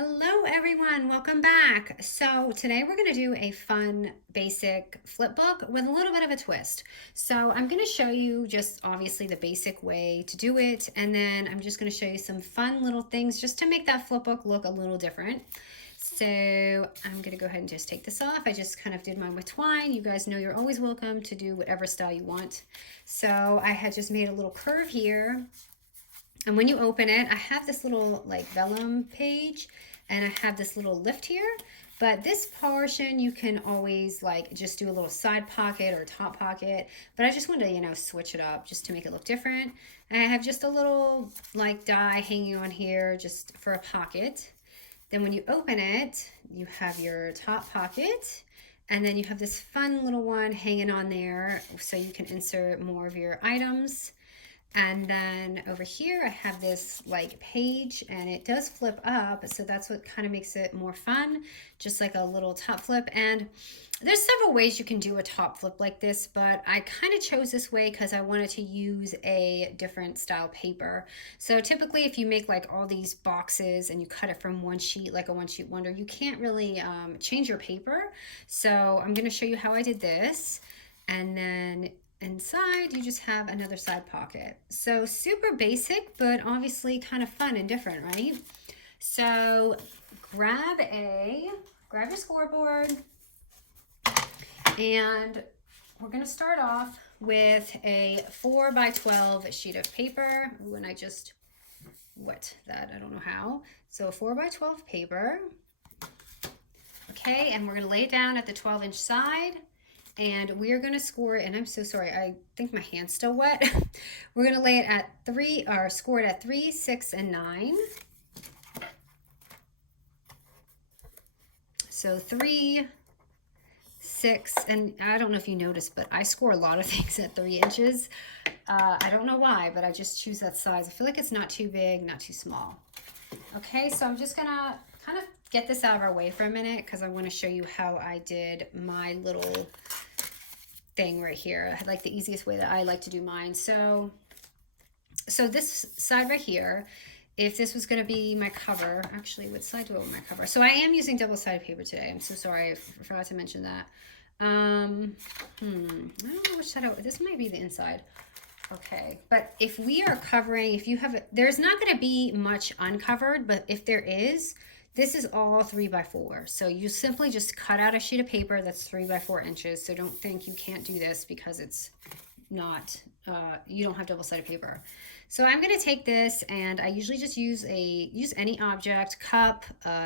Hello everyone, welcome back. So today we're going to do a fun basic flip book with a little bit of a twist. So I'm going to show you just obviously the basic way to do it, and then I'm just going to show you some fun little things just to make that flip book look a little different. So I'm going to go ahead and just take this off. I just kind of did mine with twine. You guys know you're always welcome to do whatever style you want. So I had just made a little curve here. And when you open it, I have this little like vellum page and I have this little lift here. But this portion, you can always like just do a little side pocket or top pocket. But I just wanted to, switch it up just to make it look different. And I have just a little like die hanging on here just for a pocket. Then when you open it, you have your top pocket. And then you have this fun little one hanging on there so you can insert more of your items. And then over here I have this like page and it does flip up, so that's what kind of makes it more fun, just like a little top flip. And there's several ways you can do a top flip like this, but I kind of chose this way because I wanted to use a different style paper. So typically if you make like all these boxes and you cut it from one sheet, like a one sheet wonder, you can't really change your paper. So I'm going to show you how I did this. And then inside you just have another side pocket. So super basic, but obviously kind of fun and different, right? So grab your scoreboard, and we're going to start off with a 4x12 sheet of paper. When I just wet that, I don't know how. So 4x12 paper. Okay, and we're going to lay it down at the 12-inch side. And we're going to score it, and I'm so sorry, I think my hand's still wet. We're going to lay it at 3, or score it at 3, 6, and 9. So 3, 6, and I don't know if you noticed, but I score a lot of things at 3 inches. I don't know why, but I just choose that size. I feel like it's not too big, not too small. Okay, so I'm just going to kind of get this out of our way for a minute because I want to show you how I did my little thing right here. I like the easiest way that I like to do mine. So this side right here, if this was going to be my cover, actually, what side do I want my cover? So I am using double-sided paper today. I'm so sorry, I forgot to mention that. I don't know which side. This might be the inside. Okay, but if we are covering, if you have, there's not going to be much uncovered, but if there is, this is all 3x4. So you simply just cut out a sheet of paper that's 3x4 inches. So don't think you can't do this because it's not, you don't have double-sided paper. So I'm going to take this, and I usually just use any object, cup,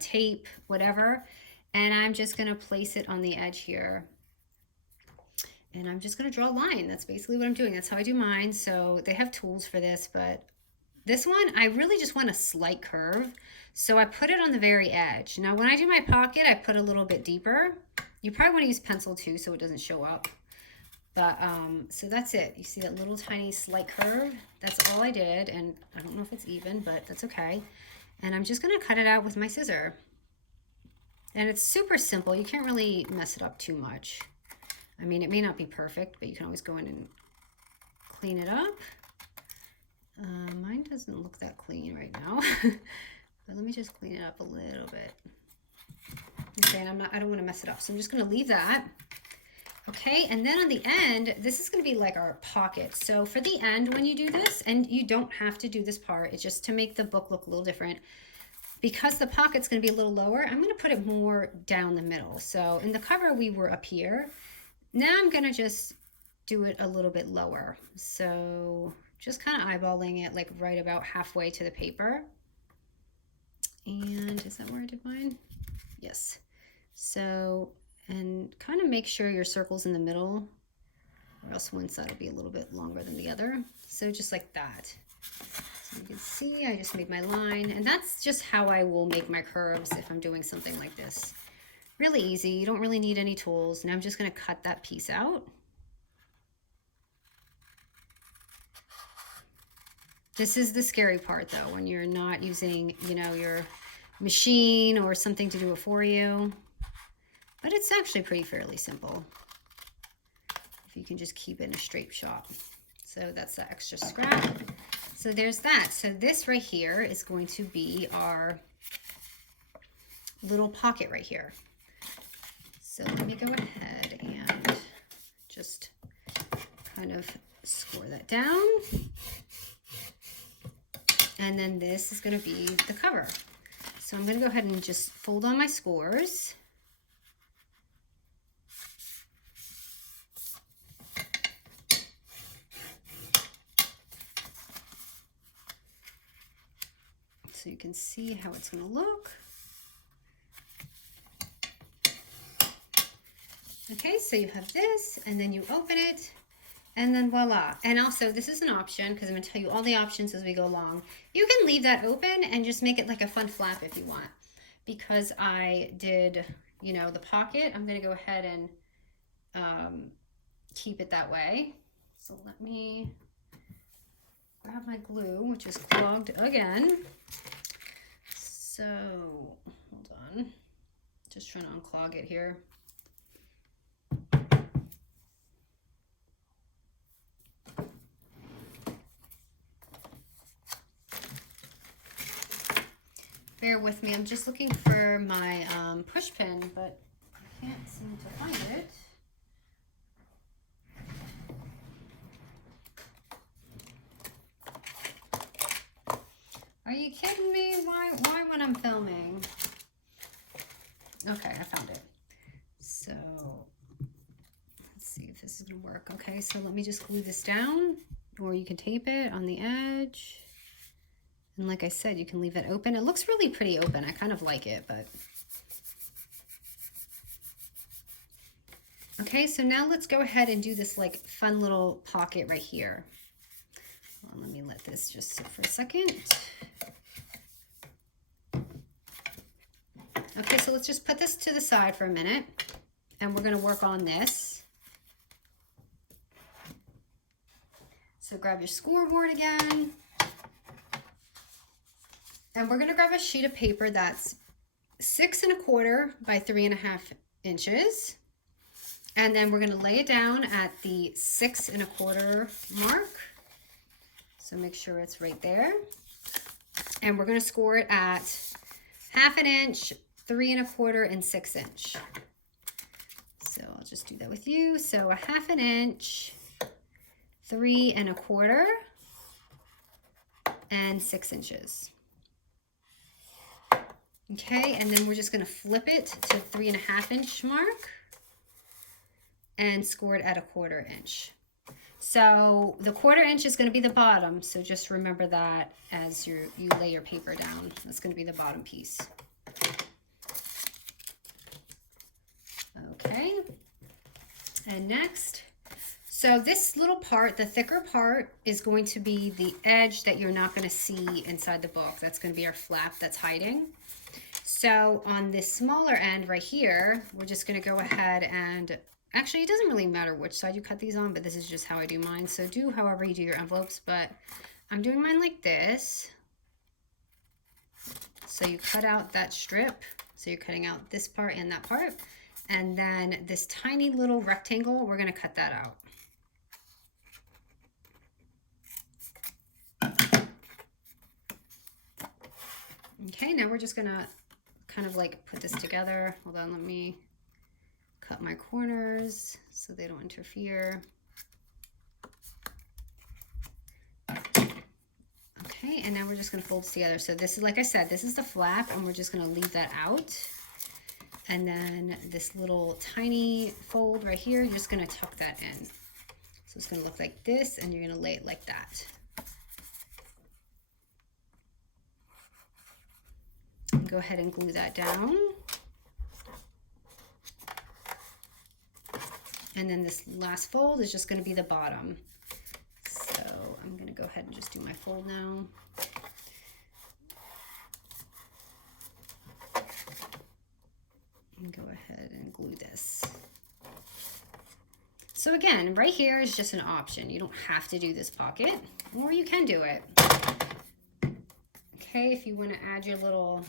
tape, whatever. And I'm just going to place it on the edge here. And I'm just going to draw a line. That's basically what I'm doing. That's how I do mine. So they have tools for this, but this one, I really just want a slight curve. So I put it on the very edge. Now, when I do my pocket, I put a little bit deeper. You probably want to use pencil too, so it doesn't show up. But, so that's it. You see that little tiny slight curve? That's all I did. And I don't know if it's even, but that's okay. And I'm just going to cut it out with my scissor. And it's super simple. You can't really mess it up too much. I mean, it may not be perfect, but you can always go in and clean it up. Mine doesn't look that clean right now, but let me just clean it up a little bit. Okay, and I don't want to mess it up, so I'm just going to leave that. Okay, and then on the end, this is going to be like our pocket. So for the end, when you do this, and you don't have to do this part, it's just to make the book look a little different. Because the pocket's going to be a little lower, I'm going to put it more down the middle. So in the cover, we were up here. Now I'm going to just do it a little bit lower. So just kind of eyeballing it like right about halfway to the paper. And is that where I did mine? Yes. So, and kind of make sure your circle's in the middle, or else one side will be a little bit longer than the other. So just like that. So you can see I just made my line, and that's just how I will make my curves if I'm doing something like this. Really easy. You don't really need any tools. Now I'm just going to cut that piece out. This is the scary part though, when you're not using, your machine or something to do it for you. But it's actually pretty fairly simple if you can just keep it in a straight shot. So that's the extra scrap. So there's that. So this right here is going to be our little pocket right here. So let me go ahead and just kind of score that down. And then this is going to be the cover. So I'm going to go ahead and just fold on my scores. So you can see how it's going to look. Okay, so you have this, and then you open it, and then voila. And also, this is an option, because I'm going to tell you all the options as we go along. You can leave that open and just make it like a fun flap if you want. Because I did, you know, the pocket, I'm going to go ahead and keep it that way. So let me grab my glue, which is clogged again. So, hold on. Just trying to unclog it here. Bear with me, I'm just looking for my push pin, but I can't seem to find it. Are you kidding me? Why when I'm filming? Okay, I found it. So, let's see if this is gonna work. Okay, so let me just glue this down, or you can tape it on the edge. And like I said, you can leave it open. It looks really pretty open. I kind of like it, but. Okay, so now let's go ahead and do this like fun little pocket right here. Well, let me let this just sit for a second. Okay, so let's just put this to the side for a minute, and we're gonna work on this. So grab your scoreboard again. And we're gonna grab a sheet of paper that's 6 1/4 by 3 1/2 inches. And then we're gonna lay it down at the 6 1/4 mark. So make sure it's right there. And we're gonna score it at 1/2 inch, 3 1/4, and 6 inch. So I'll just do that with you. So 1/2 inch, 3 1/4, and 6 inches. Okay, and then we're just going to flip it to 3 1/2 inch mark and score it at 1/4 inch. So the 1/4 inch is going to be the bottom, so just remember that as you lay your paper down. That's going to be the bottom piece. Okay, and next, so this little part, the thicker part, is going to be the edge that you're not going to see inside the book. That's going to be our flap that's hiding. So on this smaller end right here, we're just going to go ahead and, actually it doesn't really matter which side you cut these on, but this is just how I do mine. So do however you do your envelopes, but I'm doing mine like this. So you cut out that strip. So you're cutting out this part and that part. And then this tiny little rectangle, we're going to cut that out. Okay, now we're just going to kind of like put this together. Hold on, let me cut my corners so they don't interfere. Okay, and now we're just going to fold this together. So this is, like I said, this is the flap, and we're just going to leave that out. And then this little tiny fold right here, you're just going to tuck that in. So it's going to look like this, and you're going to lay it like that. And go ahead and glue that down. And then this last fold is just going to be the bottom. So I'm going to go ahead and just do my fold now. And go ahead and glue this. So again, right here is just an option. You don't have to do this pocket, or you can do it. Okay, if you want to add your little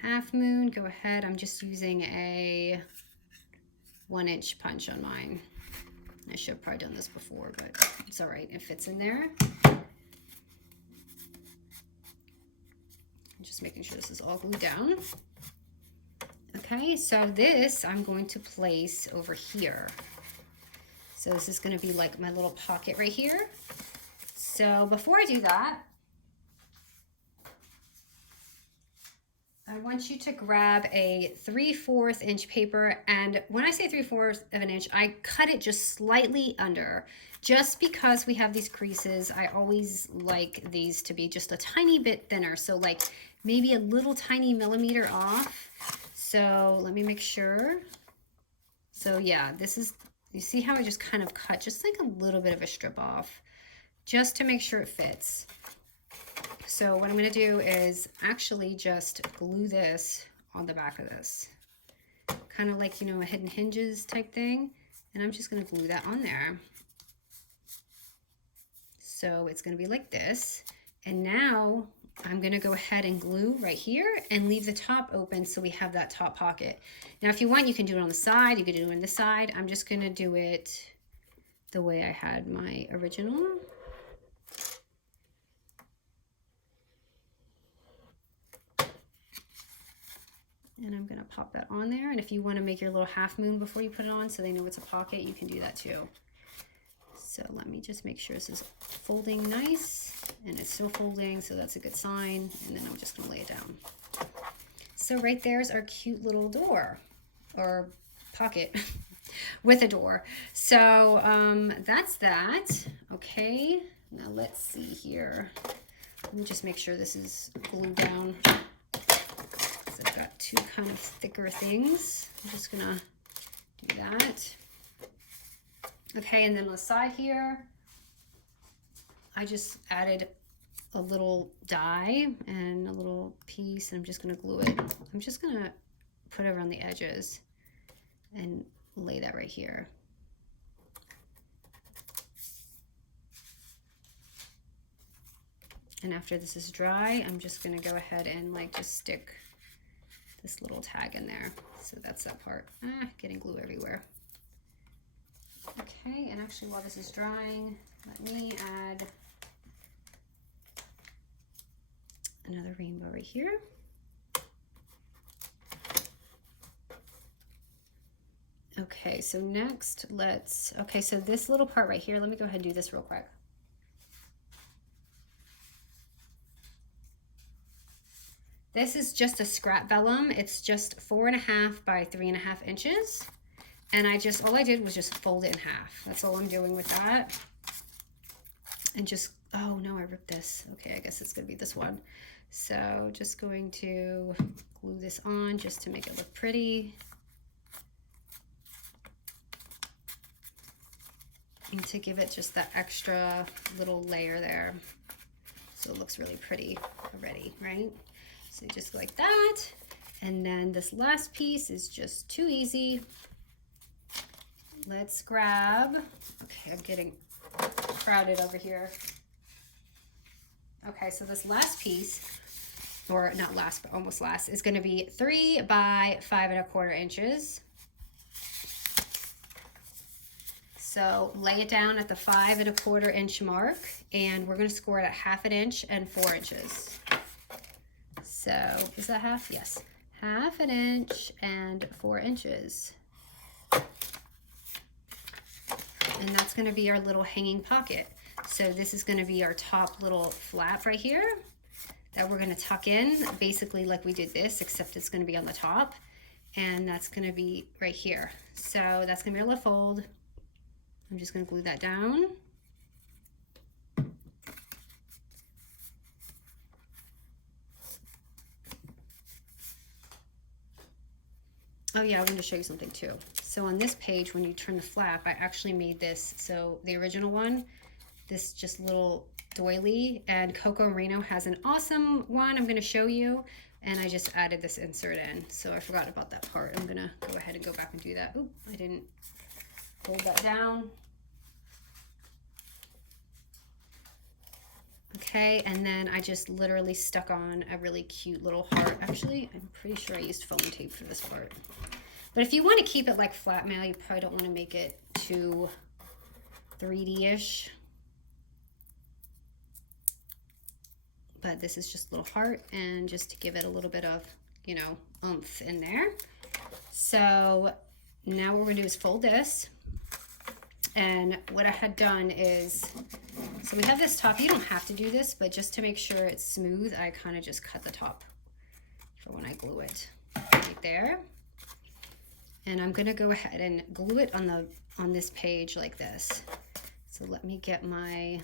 half moon, go ahead. I'm just using a 1-inch punch on mine. I should have probably done this before, but it's all right. It fits in there. Just making sure this is all glued down. Okay, so this I'm going to place over here. So this is going to be like my little pocket right here. So before I do that, I want you to grab a 3/4 inch paper, and when I say 3/4 of an inch, I cut it just slightly under. Just because we have these creases, I always like these to be just a tiny bit thinner. So like maybe a little tiny millimeter off. So let me make sure. So yeah, this is, you see how I just kind of cut just like a little bit of a strip off, just to make sure it fits. So what I'm going to do is actually just glue this on the back of this. Kind of like, you know, a hidden hinges type thing. And I'm just going to glue that on there. So it's going to be like this. And now I'm going to go ahead and glue right here and leave the top open so we have that top pocket. Now if you want, you can do it on the side. You can do it on the side. I'm just going to do it the way I had my original. And I'm going to pop that on there. And if you want to make your little half moon before you put it on so they know it's a pocket, you can do that too. So let me just make sure this is folding nice. And it's still folding, so that's a good sign. And then I'm just going to lay it down. So right there's our cute little door or pocket with a door. So that's that. Okay, now let's see here. Let me just make sure this is glued down. I've got two kind of thicker things. I'm just gonna do that. Okay, and then on the side here, I just added a little die and a little piece, and I'm just gonna glue it. I'm just gonna put it around the edges and lay that right here. And after this is dry, I'm just gonna go ahead and like just stick this little tag in there. So that's that part. Getting glue everywhere. Okay, and actually while this is drying, let me add another rainbow right here. Okay, so next okay, so this little part right here, let me go ahead and do this real quick. This is just a scrap vellum. It's just 4.5 by 3.5 inches. And all I did was just fold it in half. That's all I'm doing with that. And just, oh no, I ripped this. Okay, I guess it's gonna be this one. So just going to glue this on just to make it look pretty. And to give it just that extra little layer there. So it looks really pretty already, right? So just like that. And then this last piece is just too easy. Let's grab, okay, I'm getting crowded over here. Okay, so this last piece, or not last, but almost last, is gonna be 3 by 5.25 inches. So lay it down at the 5.25 inch mark, and we're gonna score it at 1/2 inch and 4 inches. So is that half? Yes. 1/2 inch and 4 inches. And that's going to be our little hanging pocket. So this is going to be our top little flap right here that we're going to tuck in, basically like we did this, except it's going to be on the top. And that's going to be right here. So that's going to be our little fold. I'm just going to glue that down. Oh yeah, I wanted to show you something too. So on this page, when you turn the flap, I actually made this. So the original one, this just little doily, and Coco Merino has an awesome one I'm gonna show you. And I just added this insert in. So I forgot about that part. I'm gonna go ahead and go back and do that. Ooh, I didn't hold that down. Okay, and then I just literally stuck on a really cute little heart. Actually, I'm pretty sure I used foam tape for this part. But if you want to keep it like Flatmail, you probably don't want to make it too 3D-ish. but this is just a little heart, and just to give it a little bit of, you know, oomph in there. So now what we're gonna do is fold this. And what I had done is, so we have this top. You don't have to do this, but just to make sure it's smooth, I kind of just cut the top for when I glue it right there. And I'm gonna go ahead and glue it on this page like this. So let me get my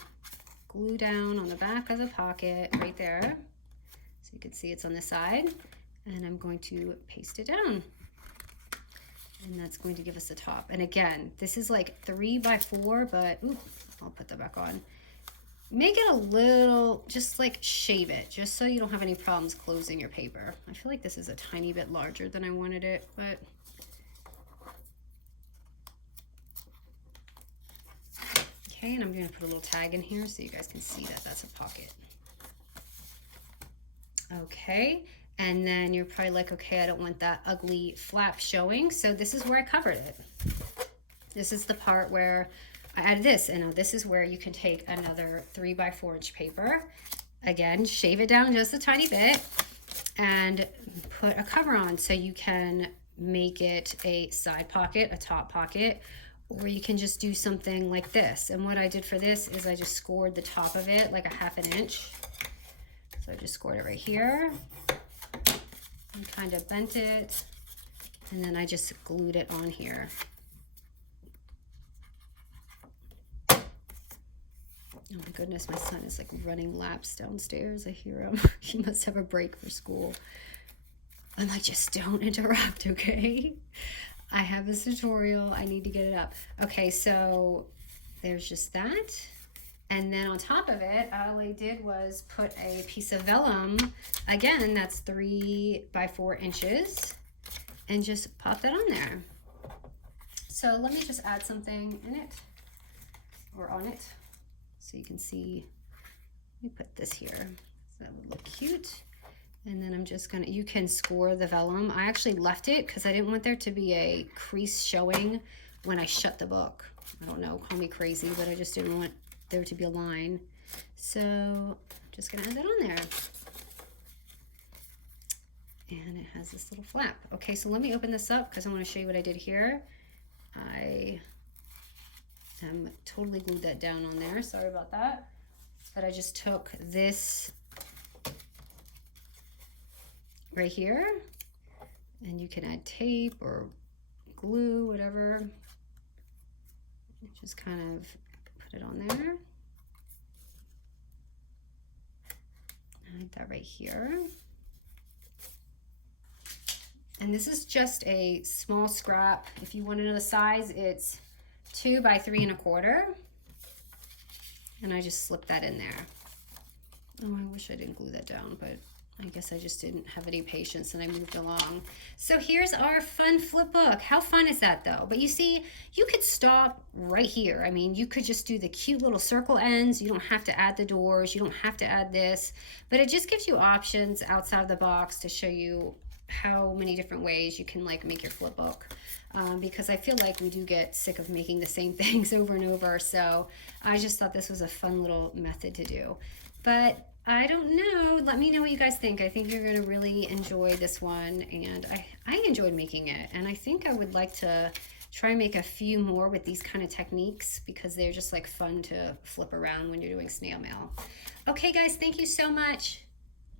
glue down on the back of the pocket right there. So you can see it's on the side. And I'm going to paste it down. And that's going to give us the top. And again, this is like 3 by 4, but ooh, I'll put that back on. Make it a little, just like shave it, just so you don't have any problems closing your paper. I feel like this is a tiny bit larger than I wanted it, but okay, and I'm gonna put a little tag in here so you guys can see that that's a pocket. Okay. And then you're probably like, okay, I don't want that ugly flap showing. So this is where I covered it. This is the part where I added this. And now this is where you can take another 3 by 4 inch paper. Again, shave it down just a tiny bit and put a cover on so you can make it a side pocket, a top pocket, or you can just do something like this. And what I did for this is I just scored the top of it like a 1/2 inch. So I just scored it right here. And kind of bent it, and then I just glued it on here. Oh my goodness, my son is like running laps downstairs. I hear him. He must have a break for school. I'm like, just don't interrupt, okay? I have this tutorial. I need to get it up. Okay, so there's just that. And then on top of it, all I did was put a piece of vellum, again, that's 3 by 4 inches, and just pop that on there. So let me just add something in it, or on it, so you can see. Let me put this here, so that would look cute. And then I'm just gonna, you can score the vellum. I actually left it because I didn't want there to be a crease showing when I shut the book. I don't know, call me crazy, but I just didn't want there to be a line. So I'm just gonna add that on there. And it has this little flap. Okay, so let me open this up because I want to show you what I did here. I totally glued that down on there, sorry about that. But I just took this right here, and you can add tape or glue, whatever. Just kind of put it on there. Add that right here. And this is just a small scrap. If you want to know the size, it's 2 by 3 1/4. And I just slipped that in there. Oh, I wish I didn't glue that down, but I guess I just didn't have any patience and I moved along. So here's our fun flip book. How fun is that though? But you see, you could stop right here. I mean, you could just do the cute little circle ends. You don't have to add the doors. You don't have to add this, but it just gives you options outside the box to show you how many different ways you can like make your flip book. Because I feel like we do get sick of making the same things over and over. So I just thought this was a fun little method to do. But I don't know. Let me know what you guys think. I think you're going to really enjoy this one. And I enjoyed making it. And I think I would like to try and make a few more with these kind of techniques because they're just like fun to flip around when you're doing snail mail. Okay, guys, thank you so much.